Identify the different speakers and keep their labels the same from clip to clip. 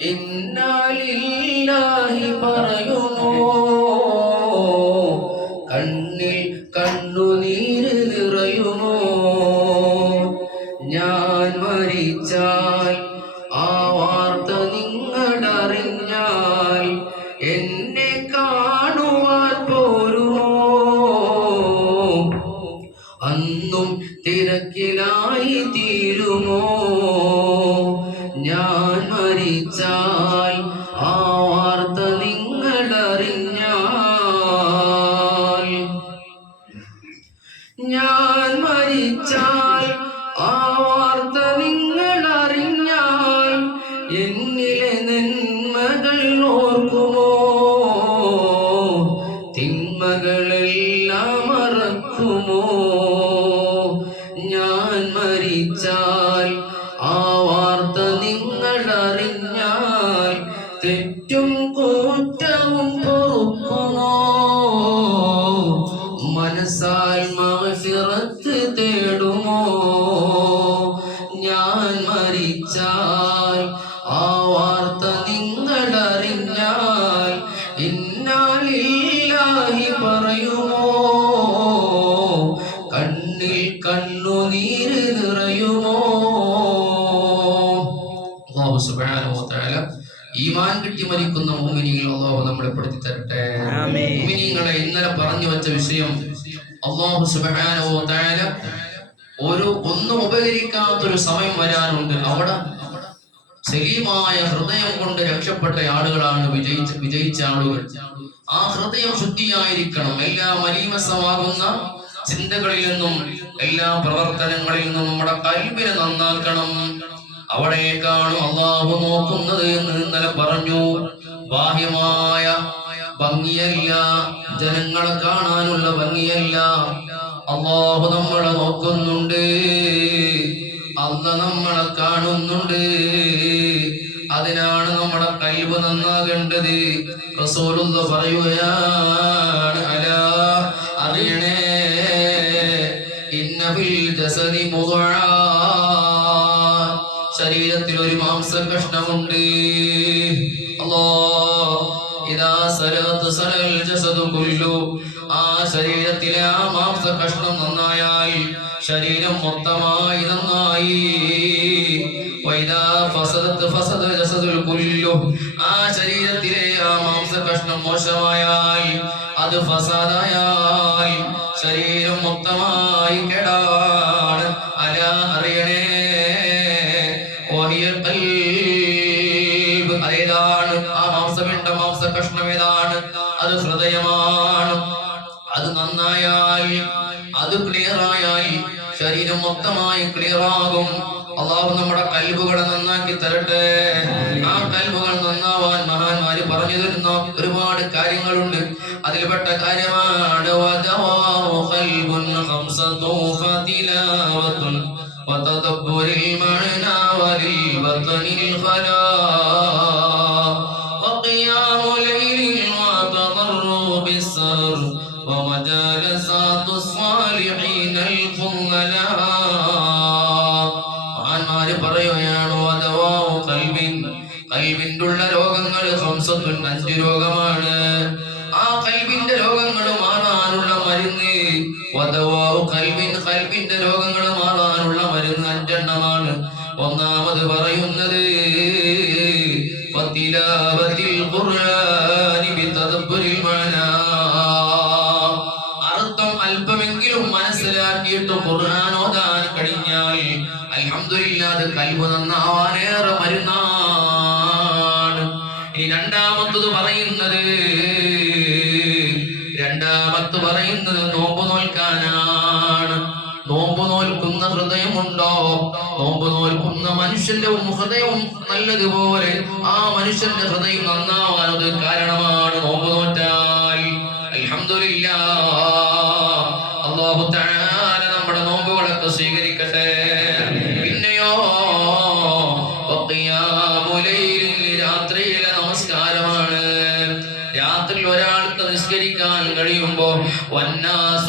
Speaker 1: ഇന്നാലില്ലാഹി പറയുന്നു. കണ്ണിൽ കണ്ണുനീര് നിറയുമോ ഞാൻ മരിച്ചാൽ ആ വാർത്ത നിങ്ങളറിഞ്ഞാൽ എന്നെ കാണുവാൻ പോരുമോ? അന്നും തിരക്കിലായി തീരുമോ? ഞാൻ മരിച്ചാൽ ആ വാർത്ത നിങ്ങൾ അറിഞ്ഞാൽ ഞാൻ മരിച്ചാൽ ആ വാർത്ത നിങ്ങൾ അറിഞ്ഞാൽ എന്നിലെ നന്മകൾ ഓർക്കുമോ? തിന്മകളെല്ലാം തആല ഈമാൻ കിട്ടി മരിക്കുന്ന മുഅ്മിനീങ്ങൾ അല്ലാഹു നമ്മളെ പെടുത്തി തരട്ടെ.
Speaker 2: ആമീൻ.
Speaker 1: മുഅ്മിനീങ്ങളെ ഇന്നലെ പറഞ്ഞു വെച്ച വിഷയം അല്ലാഹു സുബാനോത്താല ഒരു ഒന്നും ഉപകരിക്കാത്തൊരു സമയം വരാനുണ്ട്. അവിടെ സലീമായ ഹൃദയം കൊണ്ട് രക്ഷപ്പെട്ട ആളുകളാണ് വിജയിച്ച വിജയിച്ച ആളുകൾ. ആ ഹൃദയം ശുദ്ധിയായിരിക്കണം. എല്ലാ മലീമസമാകുന്ന ചിന്തകളിൽ നിന്നും എല്ലാ പ്രവർത്തനങ്ങളിൽ നിന്നും നമ്മുടെ കൽവിനെ നന്നാക്കണം. അവിടേക്കാണ് അള്ളാഹു നോക്കുന്നത് എന്ന് ഇന്നലെ പറഞ്ഞു. ബാഹ്യമായ ഭംഗിയല്ല ജനങ്ങളെ കാണാനുള്ള ഭംഗിയല്ല. അള്ളാഹു നമ്മളെ നോക്കുന്നുണ്ട്. അല്ല നമ്മളെ കാണുന്നുണ്ട്. അതിനാണ് നമ്മുടെ കഴിവ് നന്നാകേണ്ടത്. റസൂലുള്ള പറയുകയാണ് അല അറിയണേ. ഇന്നബിൽ ജസദി മുദ്ആ മാംസ കഷ്ണമുണ്ട് അല്ലാ ഇതാ സലത്ത് സലൽ ജസദു കുല്ലു. ആ ശരീരത്തിലെ ആ മാംസ കഷ്ണം നന്നായാൽ ശരീരം മൊത്തമായി നന്നായി. വൈദാ ഫസദത്ത് ഫസദ ജസദുൽ കുല്ലു. ആ ശരീരത്തിലെ ആ മാംസ കഷ്ണം മോശമായാൽ അത് ഫസാദായാൽ ശരീരം മൊത്തമായി കെടാണ് അതേതാണ് ആ മാംസമിണ്ട മാംസ കഷ്ണം ഏതാണ് അത് ഹൃദയമാണ് അത് നന്നായാൽ അത് ക്ലിയർ ആയാൽ ശരീരം മൊത്തമായി ക്ലിയർ ആകും അള്ളാഹു നമ്മുടെ കൽബുകളെ നന്നാക്കി തരട്ടെ ആ കൽബുകൾ നന്നാവാൻ മഹാന്മാര് പറഞ്ഞു തരുന്ന ഒരുപാട് കാര്യങ്ങളുണ്ട് അതിൽപ്പെട്ട കാര്യമാണ് വദവാഉ ഖൽബുൻ ഖംസതു ഫതിലാവത്തുൻ وتدبر المعنى وللبطن الخلاء الصالحين الفضلاء മഹാന്മാര് പറയുകയാണ് വദവാഉ ഖൽബിൻ കൽബിന്റെ ഉള്ള രോഗങ്ങൾ ഹംസത്തുൻ അഞ്ച് രോഗമാണ് ആ കൽബിന്റെ രോഗങ്ങൾ മാറാനുള്ള മരുന്ന് വദവാഉ ഖൽബിൻ കൽബിന്റെ രോഗങ്ങൾ മാറാനുള്ള മരുന്ന് അഞ്ചെണ്ണമാണ് ഒന്നാമത് പറയുന്നത് ഫത്തിലാവത്തിൽ ഖുർആനി ബിതദബ്ബുരിൽ മഅനാ മനസ്സിലാക്കിയിട്ട് ഖുർആൻ ഓതാൻ കഴിഞ്ഞാൽ അൽഹംദുലില്ലാ അത് കൽബ് നന്നാവാനേറെ മരുന്നാണ്. ഇനി രണ്ടാമത്തത് പറയുന്നത് രണ്ടാമത്ത് പറയുന്നത് നോമ്പ് നോൽക്കാനാണ്. നോമ്പ് നോൽക്കുന്ന ഹൃദയമുണ്ടോ? നോമ്പ് നോൽക്കുന്ന മനുഷ്യന്റെ ഹൃദയവും നല്ലതുപോലെ ആ മനുഷ്യന്റെ ഹൃദയം നന്നാവാനത് കാരണമാണ്. നോമ്പ്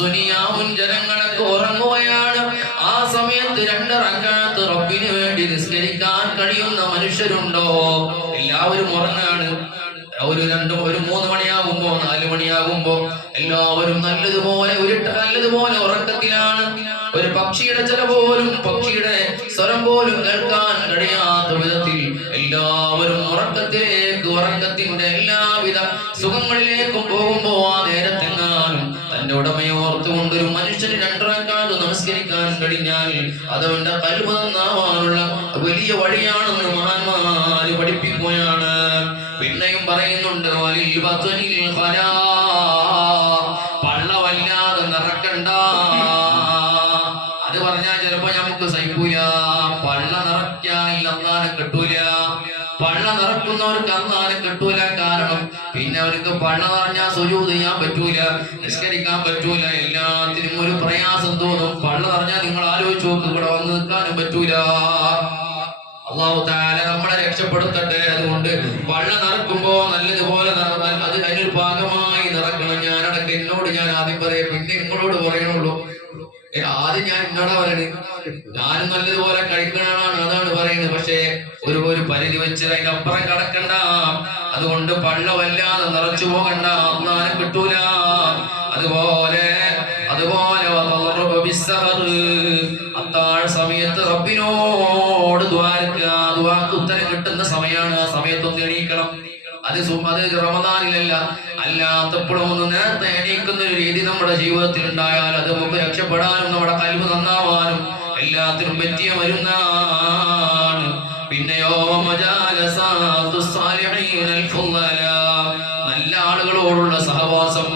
Speaker 1: വന്നാസുനിയാമുൻ ജനങ്ങളൊക്കെ ഉറങ്ങുകയാണ്. ആ സമയത്ത് രണ്ട് റക്കാത്ത് റബ്ബിന് വേണ്ടി നിസ്കരിക്കാൻ കഴിയുന്ന മനുഷ്യരുണ്ടോ? എല്ലാവരും ഉറങ്ങാണ്. ഒരു രണ്ടും ഒരു മൂന്ന് മണിയാകുമ്പോ നാല് മണിയാകുമ്പോ എല്ലാവരും നല്ലതുപോലെ ഒരു നല്ലതുപോലെ ഉറക്കത്തിലാണ്. ഒരു പക്ഷിയുടെ ചില പോലും പക്ഷിയുടെ സ്വരം പോലും കേൾക്കാൻ കഴിയാത്ത വിധത്തിൽ എല്ലാവരും ഉറക്കത്തിലേക്ക് ഉറക്കത്തിന്റെ എല്ലാവിധ സുഖങ്ങളിലേക്കും പോകുമ്പോ ആ നേരത്തെങ്ങാനും തന്റെ ഉടമയെ ഓർത്തുകൊണ്ട് ഒരു മനുഷ്യന് രണ്ടറക്കാട് നമസ്കരിക്കാൻ കഴിഞ്ഞാൽ അതവന്റെ കൽവ് നന്നാവാനുള്ള വലിയ വഴിയാണെന്ന് മഹാന്മാര് പഠിപ്പിക്കുകയാണ്. പിന്നെയും പറയുന്നുണ്ട് പള്ളവല്ലാതെ നിറക്കണ്ട. അത് പറഞ്ഞാൽ ചിലപ്പോ നമുക്ക് സഹിക്കൂല. പള്ള നിറയ്ക്കാൻ അന്നാനെ കിട്ടൂല. പള്ള നിറക്കുന്നവർക്ക് അന്നാനെ കിട്ടൂല. പിന്നെ അവർക്ക് പള്ള നിറഞ്ഞാൽ സുജൂത് ചെയ്യാൻ പറ്റൂല നിഷ്കരിക്കാൻ പറ്റൂല എല്ലാത്തിനും ഒരു പ്രയാസം തോന്നും. പള്ള നിറഞ്ഞാൽ നിങ്ങൾ ആലോചിച്ചു നോക്ക് ഇവിടെ വന്ന് നിൽക്കാനും പറ്റൂല. അള്ളാഹു താല നമ്മളെ രക്ഷപ്പെടുത്തട്ടെ. അതുകൊണ്ട് പള്ള നിറക്കുമ്പോ നല്ലതുപോലെ അത് അതിനൊരു ഭാഗമായി നിറക്കണം ഞാനടക്കം എന്നോട് ഞാൻ ആദ്യം പറയാം പിന്നെ നിങ്ങളോട് പറയണുള്ളൂ. ആദ്യം ഞാൻ എന്നോടാ പറയണേ. ഞാനും നല്ലതുപോലെ കഴിക്കണമാണ് അതാണ് പറയുന്നത്. പക്ഷേ ഒരു ഒരു പരിധി വെച്ച് അതിനപ്പുറം കടക്കണ്ട. അതുകൊണ്ട് പള്ള വല്ലാതെ നിറച്ചു പോകണ്ട ഒന്നാനും കിട്ടൂല. അതുപോലെ അതുപോലെ. അത്താഴ സമയത്ത് റബ്ബിനോട് ദ്വാരക്കുക ദ്വാക്ക് ഉത്തരം കിട്ടുന്ന സമയമാണ്. ആ സമയത്തൊന്ന് എണീക്കണം. അത് അത് റമദാനിലല്ല. അല്ലാത്തപ്പോഴും ഒന്ന് നേരത്തെ എണീക്കുന്ന ഒരു രീതി നമ്മുടെ ജീവിതത്തിൽ ഉണ്ടായാൽ അത് നമുക്ക് രക്ഷപ്പെടാനും നമ്മുടെ കഴിവ് നന്നാവാനും എല്ലാത്തിനും പറ്റിയ മരുന്നാണ്. നല്ല ആളുകളോടുള്ള സഹവാസം